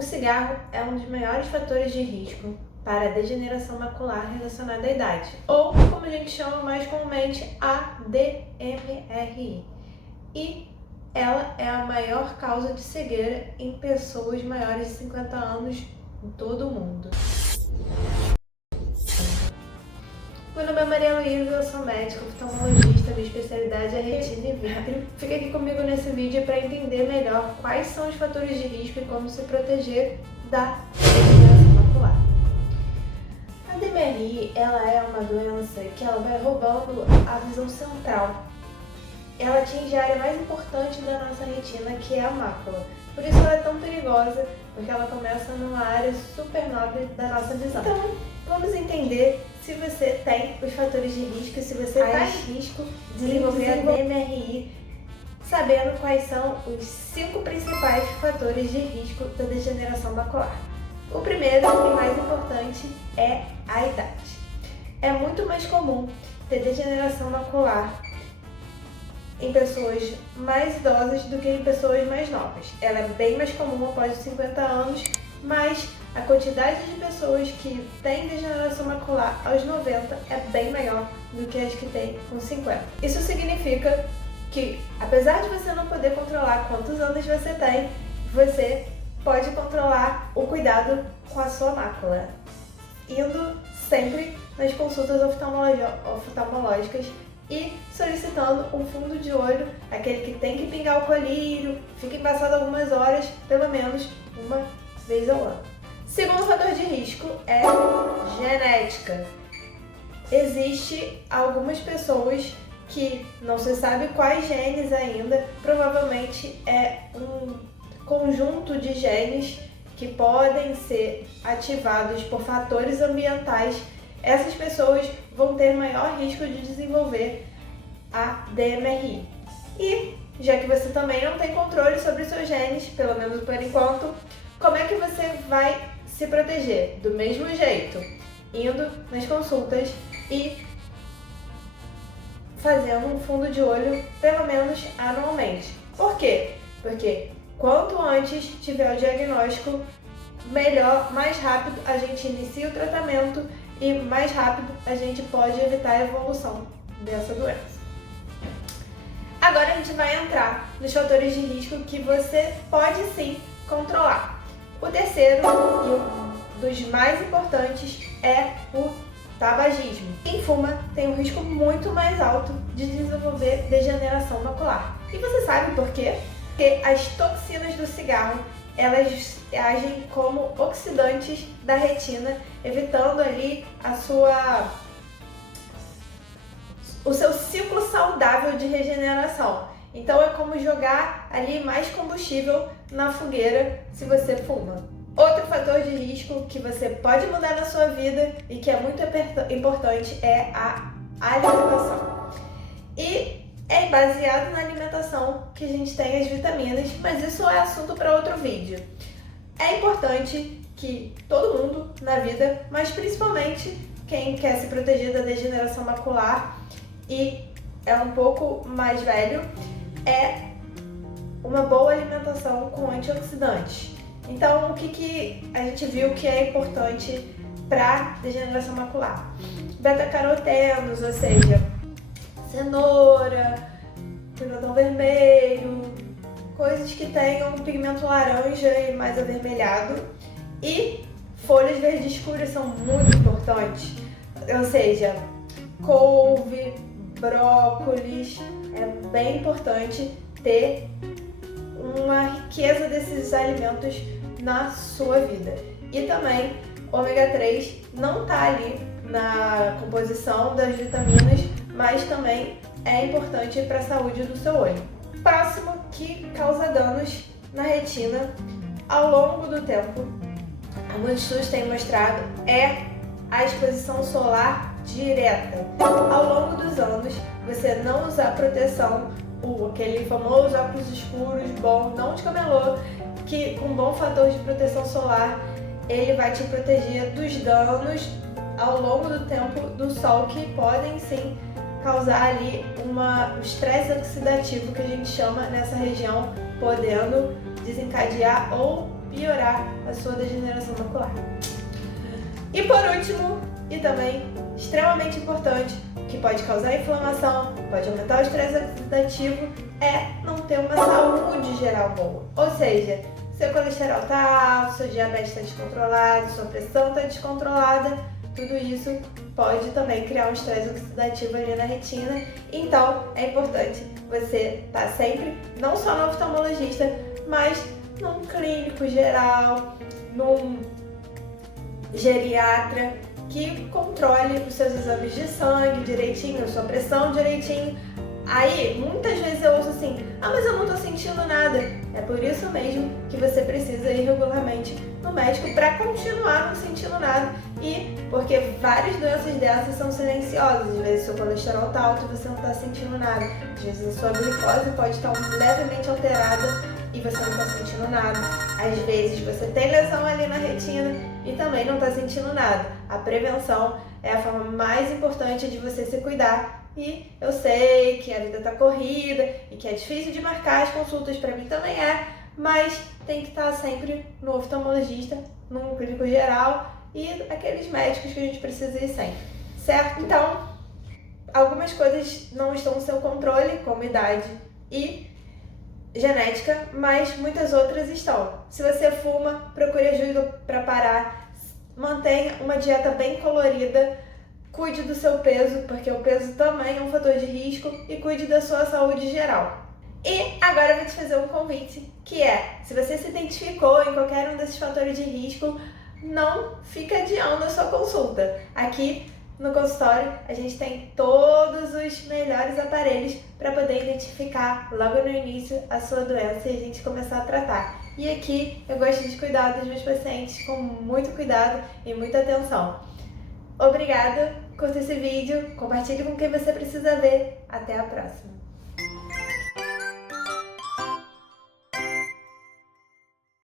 O cigarro é um dos maiores fatores de risco para a degeneração macular relacionada à idade, ou como a gente chama mais comumente, a DMRI. E ela é a maior causa de cegueira em pessoas maiores de 50 anos em todo o mundo. Meu nome é Maria Luísa, eu sou médica oftalmologista, minha especialidade é retina e vítreo. Fica aqui comigo nesse vídeo para entender melhor quais são os fatores de risco e como se proteger da degeneração macular. A DMRI, ela é uma doença que ela vai roubando a visão central. Ela atinge a área mais importante da nossa retina, que é a mácula. Por isso ela é tão perigosa, porque ela começa numa área super nobre da nossa visão. Então, vamos entender se você tem os fatores de risco, se você está em risco de desenvolver a DMRI, sabendo quais são os 5 principais fatores de risco da degeneração macular. O primeiro e mais importante é a idade. É muito mais comum ter degeneração macular em pessoas mais idosas do que em pessoas mais novas. Ela é bem mais comum após os 50 anos, mas a quantidade de pessoas que têm degeneração macular aos 90 é bem maior do que as que têm com 50. Isso significa que, apesar de você não poder controlar quantos anos você tem, você pode controlar o cuidado com a sua mácula, indo sempre nas consultas oftalmológicas e solicitando um fundo de olho, aquele que tem que pingar o colírio, fica embaçado algumas horas, pelo menos uma vez ao ano. Segundo fator de risco é genética. Existe algumas pessoas que não se sabe quais genes ainda, provavelmente é um conjunto de genes que podem ser ativados por fatores ambientais. Essas pessoas vão ter maior risco de desenvolver a DMRI. E, já que você também não tem controle sobre os seus genes, pelo menos por enquanto, como é que você vai se proteger? Do mesmo jeito, indo nas consultas e fazendo um fundo de olho pelo menos anualmente. Por quê? Porque quanto antes tiver o diagnóstico, melhor, mais rápido a gente inicia o tratamento e mais rápido a gente pode evitar a evolução dessa doença. Agora a gente vai entrar nos fatores de risco que você pode sim controlar. O terceiro e um dos mais importantes é o tabagismo. Quem fuma tem um risco muito mais alto de desenvolver degeneração macular. E você sabe por quê? Porque as toxinas do cigarro, elas agem como oxidantes da retina, evitando ali o seu ciclo saudável de regeneração. Então é como jogar ali mais combustível na fogueira se você fuma. Outro fator de risco que você pode mudar na sua vida e que é muito importante é a alimentação. E é baseado na alimentação que a gente tem as vitaminas, mas isso é assunto para outro vídeo. É importante que todo mundo na vida, mas principalmente quem quer se proteger da degeneração macular e é um pouco mais velho, é uma boa alimentação com antioxidantes. Então, o que a gente viu que é importante para degeneração macular? Beta-carotenos, ou seja, cenoura, pimentão vermelho, coisas que tenham pigmento laranja e mais avermelhado. E folhas verdes escuras são muito importantes, ou seja, couve, brócolis, é bem importante ter uma riqueza desses alimentos na sua vida. E também, ômega 3 não está ali na composição das vitaminas, mas também é importante para a saúde do seu olho. Próximo, que causa danos na retina ao longo do tempo, alguns estudos têm mostrado, é a exposição solar direta. Ao longo dos anos, você não usar proteção, aquele famoso óculos escuros bom, não de camelô, que com um bom fator de proteção solar, ele vai te proteger dos danos ao longo do tempo do sol, que podem sim causar ali um estresse oxidativo que a gente chama nessa região, podendo desencadear ou piorar a sua degeneração macular. E por último, e também extremamente importante, que pode causar inflamação, pode aumentar o estresse oxidativo, é não ter uma saúde geral boa. Ou seja, seu colesterol está alto, seu diabetes está descontrolado, sua pressão está descontrolada, tudo isso pode também criar um estresse oxidativo ali na retina. Então, é importante você estar sempre, não só no oftalmologista, mas num clínico geral, num geriatra, que controle os seus exames de sangue direitinho, a sua pressão direitinho. Aí, muitas vezes eu ouço assim, mas eu não tô sentindo nada. É por isso mesmo que você precisa ir regularmente no médico para continuar não sentindo nada. E porque várias doenças dessas são silenciosas. Às vezes seu colesterol tá alto e você não tá sentindo nada. Às vezes a sua glicose pode estar levemente alterada e você não tá sentindo nada. Às vezes você tem lesão ali na retina e também não tá sentindo nada. A prevenção é a forma mais importante de você se cuidar. E eu sei que a vida tá corrida e que é difícil de marcar as consultas, pra mim também é, mas tem que estar sempre no oftalmologista, num clínico geral e aqueles médicos que a gente precisa ir sempre, certo? Então, algumas coisas não estão no seu controle, como idade e genética, mas muitas outras estão. Se você fuma, procure ajuda para parar, mantenha uma dieta bem colorida, cuide do seu peso, porque o peso também é um fator de risco, e cuide da sua saúde geral. E agora eu vou te fazer um convite, que é, se você se identificou em qualquer um desses fatores de risco, não fica adiando a sua consulta. Aqui no consultório a gente tem todos os melhores aparelhos para poder identificar logo no início a sua doença e a gente começar a tratar. E aqui eu gosto de cuidar dos meus pacientes com muito cuidado e muita atenção. Obrigada, curta esse vídeo, compartilhe com quem você precisa ver. Até a próxima!